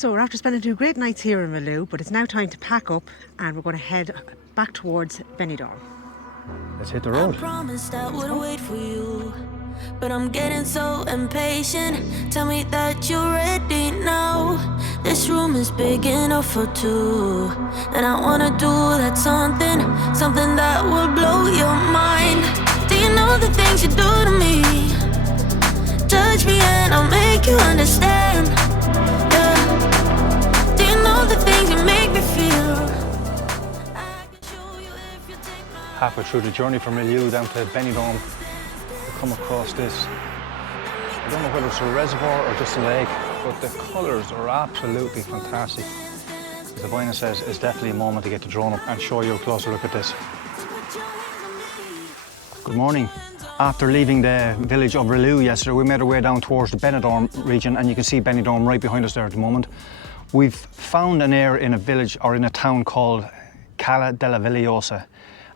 So we're after spending 2 great nights here in Relleu, but it's now time to pack up and we're going to head back towards BENIDORM. Let's hit the road. I promised I would wait for you, but I'm getting so impatient. Tell me that you're ready now. This room is big enough for two, and I wanna do that something that will blow your mind. Do you know the things you do to me? Touch me and I'll make you understand. Yeah. Do you know the things you make me feel? I can show you if you take my Halfway through the journey from Relleu down to BENIDORM, we come across this. I don't know whether it's a reservoir or just a lake, but the colours are absolutely fantastic. As Abina says, it's definitely a moment to get the drone up and show you a closer look at this. Good morning. After leaving the village of Relleu yesterday, we made our way down towards the BENIDORM region, and you can see BENIDORM right behind us there at the moment. We've found an area in a village or in a town called Cala della Villosa,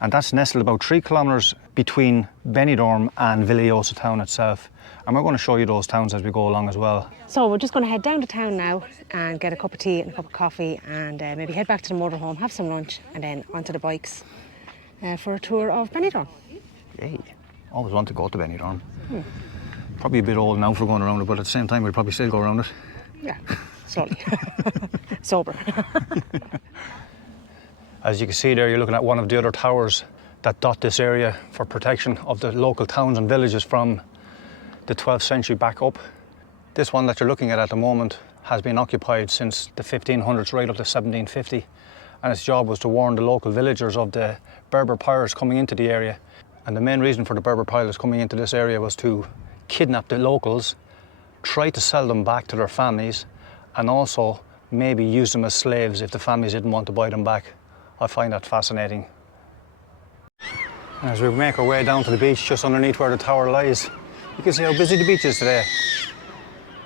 and that's nestled about 3 kilometres between BENIDORM and Villosa town itself. And we're going to show you those towns as we go along as well. So we're just going to head down to town now and get a cup of tea and a cup of coffee and maybe head back to the motorhome, have some lunch and then onto the bikes for a tour of BENIDORM. Yay. Always want to go to BENIDORM. Probably a bit old now for going around it, but at the same time we'll probably still go around it. Yeah, slowly. Sober. As you can see there, you're looking at one of the other towers that dot this area for protection of the local towns and villages from the 12th century back up. This one that you're looking at the moment has been occupied since the 1500s right up to 1750, and its job was to warn the local villagers of the Berber pirates coming into the area. And the main reason for the Berber pirates coming into this area was to kidnap the locals, try to sell them back to their families, and also maybe use them as slaves if the families didn't want to buy them back. I find that fascinating. And as we make our way down to the beach just underneath where the tower lies, you can see how busy the beach is today.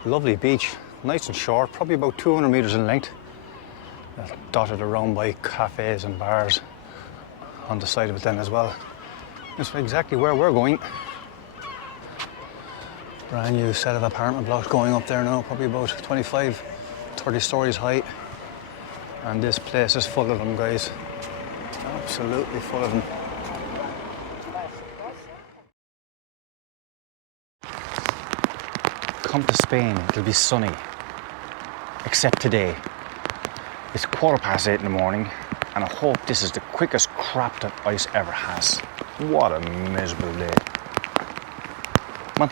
Lovely beach, nice and short, probably about 200 metres in length. Dotted around by cafes and bars on the side of it then as well. That's exactly where we're going. Brand new set of apartment blocks going up there now, probably about 25, 30 stories high. And this place is full of them, guys. Absolutely full of them. Come to Spain, it'll be sunny. Except today. It's 8:15 in the morning, and I hope this is the quickest crap that ice ever has. What a miserable day. Come on.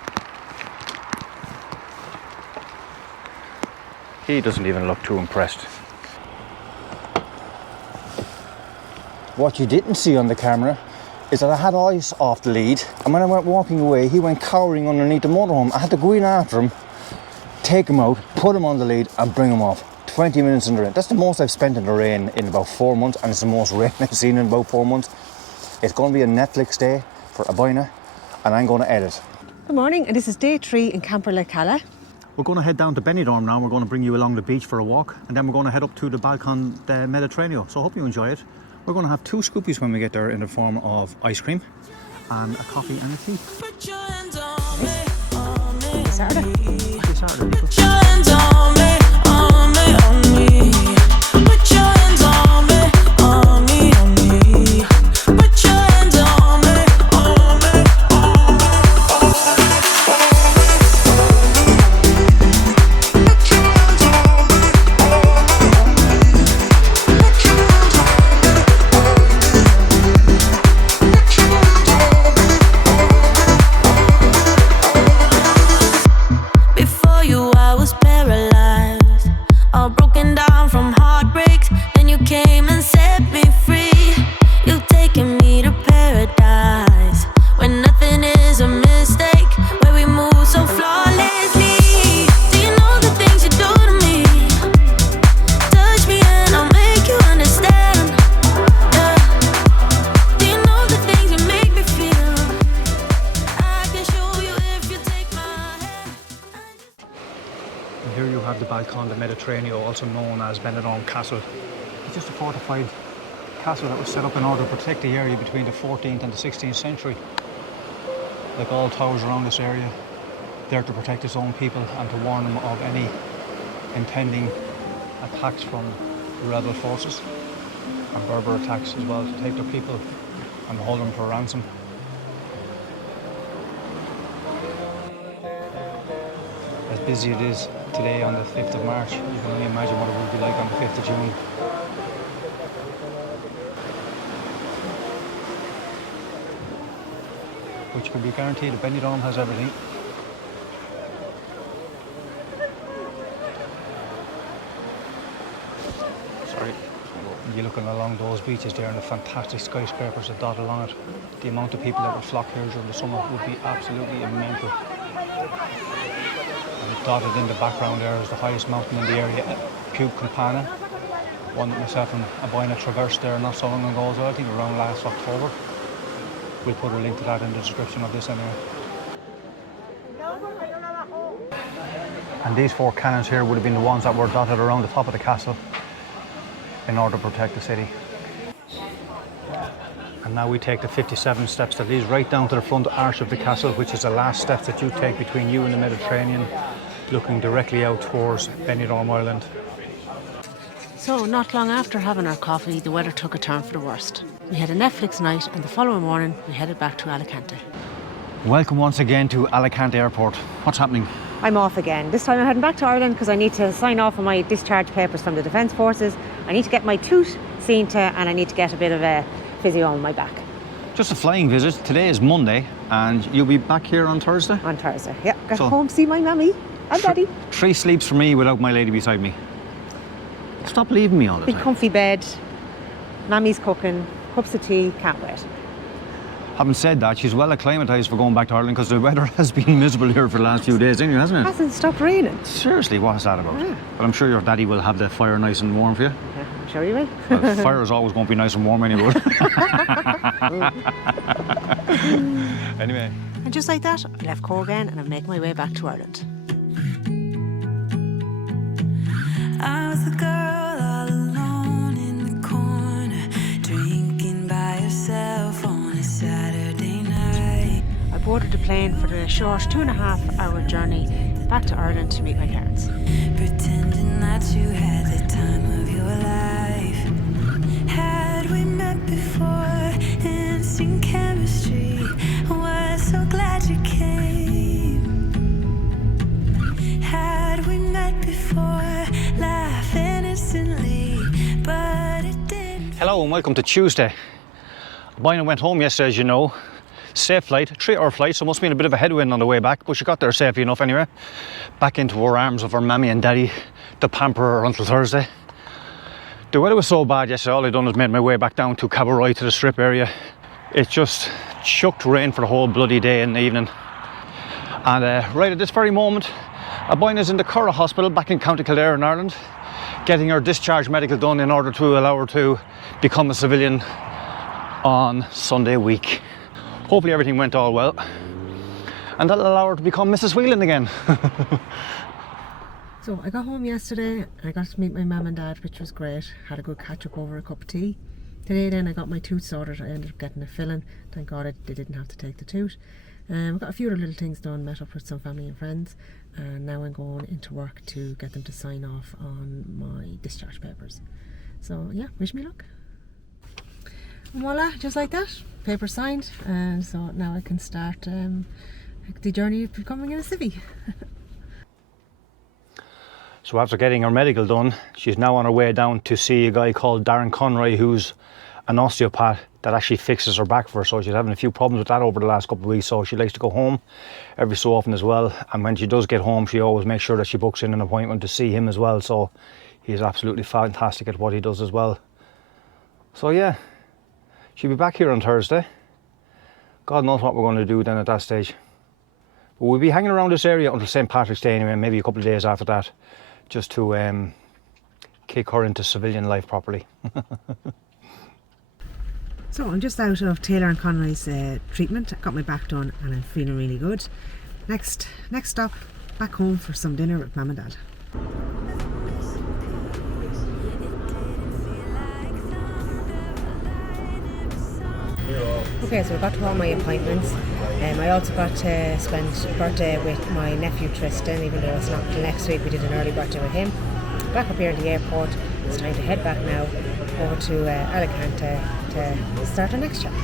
He doesn't even look too impressed. What you didn't see on the camera is that I had ice off the lead, and when I went walking away, he went cowering underneath the motorhome. I had to go in after him, take him out, put him on the lead, and bring him off. 20 minutes in the rain. That's the most I've spent in the rain in about 4 months, and it's the most rain I've seen in about 4 months. It's going to be a Netflix day for Abina, and I'm going to edit. Good morning, and this is day 3 in Camper La Cala. We're going to head down to BENIDORM now. We're going to bring you along the beach for a walk, and then we're going to head up to the Balcon del Mediterraneo. So I hope you enjoy it. We're going to have 2 scoopies when we get there in the form of ice cream and a coffee and a tea. Happy Saturday. Happy Saturday. Put your hands on me, on me, on me. Put your hands on me, on me, on me. Put your hands on me, on me, on me. Before you, I was paralyzed, all broken down from heartbreaks. Then you came and set me free. You've taken me to paradise, where nothing is a mistake, where we move so flawlessly. Do you know the things you do to me? Touch me and I'll make you understand. Yeah. Do you know the things you make me feel? I can show you if you take my hand. And here you have the Balcon del Mediterraneo, also known as BENIDORM Castle. It's just a fortified castle that was set up in order to protect the area between the 14th and the 16th century. Like all towers around this area, there to protect its own people and to warn them of any impending attacks from the rebel forces and Berber attacks as well to take their people and hold them for ransom. As busy it is today on the 5th of March, you can only imagine what it will be like on the 5th of June. Which can be guaranteed that BENIDORM has everything. Sorry. You're looking along those beaches there and the fantastic skyscrapers that dot along it. The amount of people that would flock here during the summer would be absolutely immense. And dotted in the background there is the highest mountain in the area, Puke Campana. One that myself and Abina traversed there not so long ago as well, I think around last October. We'll put a link to that in the description of this anyway. And these 4 cannons here would have been the ones that were dotted around the top of the castle in order to protect the city. And now we take the 57 steps that leads right down to the front arch of the castle, which is the last steps that you take between you and the Mediterranean, looking directly out towards BENIDORM Island. So, not long after having our coffee, the weather took a turn for the worst. We had a Netflix night and the following morning we headed back to Alicante. Welcome once again to Alicante Airport. What's happening? I'm off again. This time I'm heading back to Ireland because I need to sign off on my discharge papers from the Defence Forces. I need to get my tooth seen to and I need to get a bit of a physio on my back. Just a flying visit. Today is Monday and you'll be back here on Thursday? On Thursday, yeah. Get home, see my mammy and daddy. 3 sleeps for me without my lady beside me. Stop leaving me all the time. Big comfy bed, mammy's cooking, cups of tea, can't wait. Having said that, she's well acclimatised for going back to Ireland because the weather has been miserable here for the last few days, anyway, hasn't it? It hasn't stopped raining. Seriously, what is that about? Yeah. But I'm sure your daddy will have the fire nice and warm for you. Yeah, I'm sure you will. Well, fire is always going to be nice and warm anyway. Anyway. And just like that, I left Cork again and I'm making my way back to Ireland. I was the girl all alone in the corner, drinking by herself on a Saturday night. I boarded the plane for the short 2.5-hour journey back to Ireland to meet my parents. Pretending that you had the time of your life. Had we met before, instant chemistry, was so glad you came. Had we met before, laughing instantly, but it didn't. Hello and welcome to Tuesday. Abina went home yesterday, as you know. Safe flight, 3-hour flight, so must have been a bit of a headwind on the way back, but she got there safely enough anyway. Back into her arms of her mammy and daddy to pamper her until Thursday. The weather was so bad yesterday, all I done was made my way back down to Cabaroy to the strip area. It just chucked rain for the whole bloody day and evening. And right at this very moment, Abina's in the Curragh Hospital back in County Kildare in Ireland, getting her discharge medical done in order to allow her to become a civilian on Sunday week. Hopefully everything went all well, and that'll allow her to become Mrs. Whelan again. So I got home yesterday and I got to meet my mum and dad, which was great. Had a good catch up over a cup of tea. Today then I got my tooth sorted. I ended up getting a filling. Thank God they didn't have to take the tooth. Got a few other little things done, met up with some family and friends, and now I'm going into work to get them to sign off on my discharge papers. So yeah, wish me luck. And voila, just like that, paper signed, and so now I can start the journey of becoming a civvy. So after getting her medical done, she's now on her way down to see a guy called Darren Conroy, who's an osteopath that actually fixes her back for her. So she's having a few problems with that over the last couple of weeks, so she likes to go home every so often as well. And when she does get home, she always makes sure that she books in an appointment to see him as well. So he's absolutely fantastic at what he does as well. So yeah, she'll be back here on Thursday. God knows what we're going to do then at that stage. But we'll be hanging around this area until St. Patrick's Day anyway, maybe a couple of days after that, just to kick her into civilian life properly. So I'm just out of Taylor and Conroy's treatment. I got my back done and I'm feeling really good. Next stop, back home for some dinner with Mum and Dad. Okay, so I got to all my appointments. I also got to spend birthday with my nephew Tristan, even though it's not till next week. We did an early birthday with him. back up here in the airport. It's time to head back now over to Alicante to start our next chapter.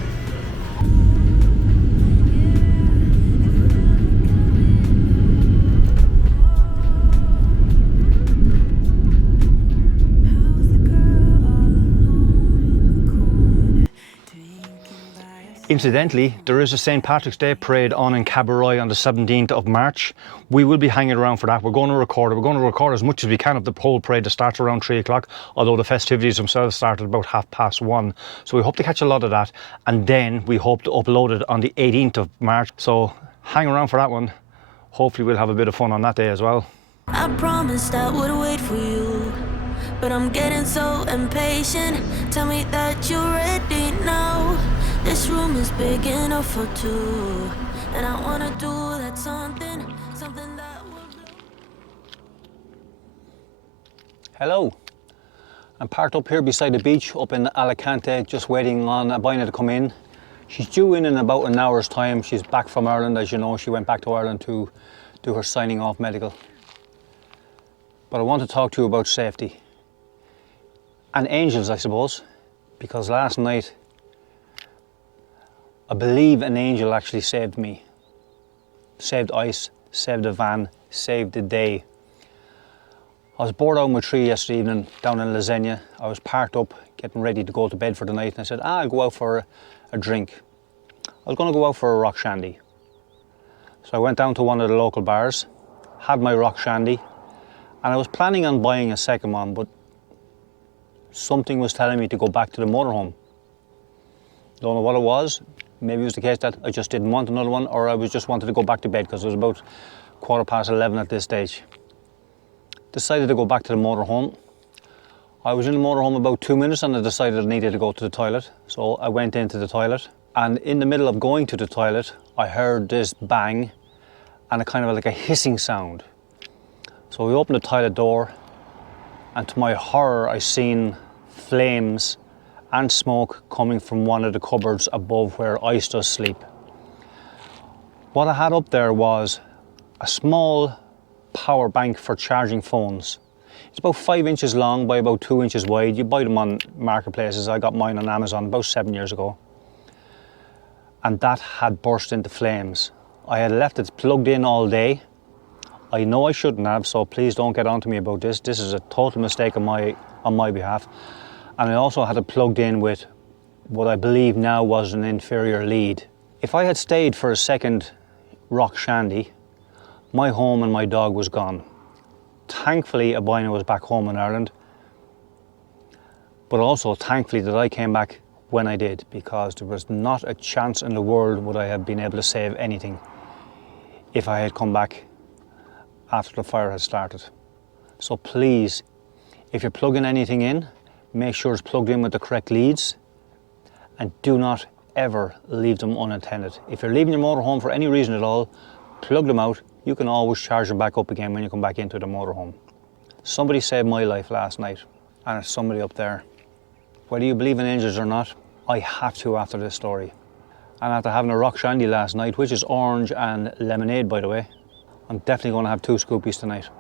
Incidentally, there is a St. Patrick's Day parade on in Cabaroy on the 17th of March. We will be hanging around for that. We're going to record it. We're going to record as much as we can of the whole parade that starts around 3 o'clock, although the festivities themselves start at about 1:30. So we hope to catch a lot of that, and then we hope to upload it on the 18th of March. So hang around for that one. Hopefully we'll have a bit of fun on that day as well. I promised I would wait for you, but I'm getting so impatient. Tell me that you're ready now. This room is big enough for two, and I wanna do that something that will... Hello. I'm parked up here beside the beach up in Alicante, just waiting on Abina to come in. She's due in about an hour's time. She's back from Ireland, as you know. She went back to Ireland to do her signing off medical. But I want to talk to you about safety. And angels, I suppose, because last night I believe an angel actually saved me. Saved Ice, saved the van, saved the day. I was bored out on my tree yesterday evening down in Zenia. I was parked up, getting ready to go to bed for the night, and I said, I'll go out for a drink. I was going to go out for a rock shandy. So I went down to one of the local bars, had my rock shandy, and I was planning on buying a second one, but something was telling me to go back to the motorhome. Don't know what it was. Maybe it was the case that I just didn't want another one, or I just wanted to go back to bed because it was about 11:15 at this stage. Decided to go back to the motorhome. I was in the motorhome about 2 minutes and I decided I needed to go to the toilet. So I went into the toilet, and in the middle of going to the toilet, I heard this bang and a kind of like a hissing sound. So we opened the toilet door, and to my horror, I seen flames and smoke coming from one of the cupboards above where Ice does sleep. What I had up there was a small power bank for charging phones. It's about 5 inches long by about 2 inches wide. You buy them on marketplaces. I got mine on Amazon about 7 years ago. And that had burst into flames. I had left it plugged in all day. I know I shouldn't have, so please don't get on to me about this. This is a total mistake on my behalf. And I also had it plugged in with what I believe now was an inferior lead. If I had stayed for a second rock shandy, my home and my dog was gone. Thankfully, Abina was back home in Ireland, but also thankfully that I came back when I did, because there was not a chance in the world would I have been able to save anything if I had come back after the fire had started. So please, if you're plugging anything in, make sure it's plugged in with the correct leads, and do not ever leave them unattended. If you're leaving your motorhome for any reason at all, plug them out. You can always charge them back up again when you come back into the motorhome. Somebody saved my life last night, and it's somebody up there. Whether you believe in angels or not, I have to after this story. And after having a rock shandy last night, which is orange and lemonade by the way, I'm definitely going to have 2 scoopies tonight.